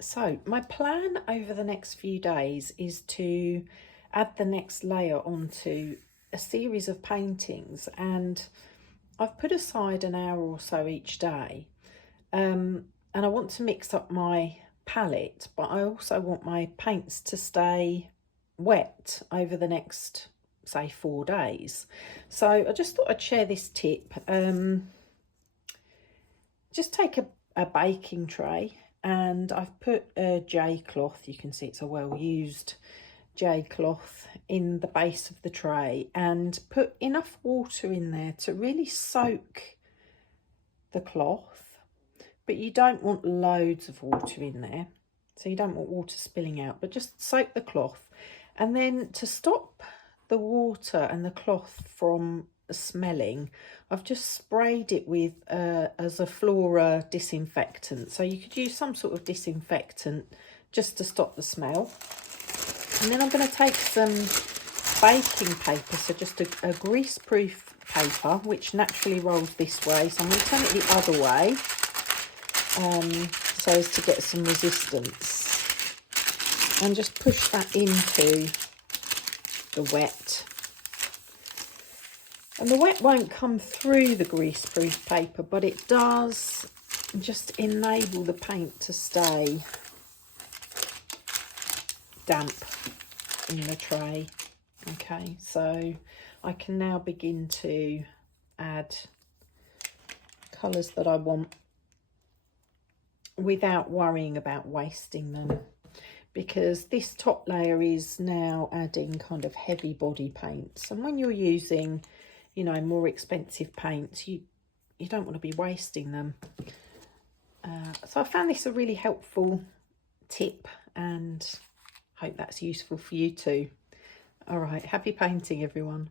So my plan over the next few days is to add the next layer onto a series of paintings, and I've put aside an hour or so each day, and I want to mix up my palette, but I also want my paints to stay wet over the next, say, 4 days. So I just thought I'd share this tip. Just take a baking tray, and I've put a J cloth, you can see it's a well used J cloth, in the base of the tray, and put enough water in there to really soak the cloth, but you don't want loads of water in there, so you don't want water spilling out, but just soak the cloth. And then to stop the water and the cloth from smelling, I've just sprayed it with a Zaflora disinfectant. So you could use some sort of disinfectant just to stop the smell. And then I'm going to take some baking paper, so just a grease-proof paper, which naturally rolls this way. So I'm going to turn it the other way, so as to get some resistance. And just push that into the wet. And the wet won't come through the greaseproof paper, but it does just enable the paint to stay damp in the tray. Okay, so I can now begin to add colours that I want without worrying about wasting them, because this top layer is now adding kind of heavy body paints, and when you're using, you know, more expensive paints, you don't want to be wasting them. So I found this a really helpful tip, and hope that's useful for you too. All right, happy painting, everyone.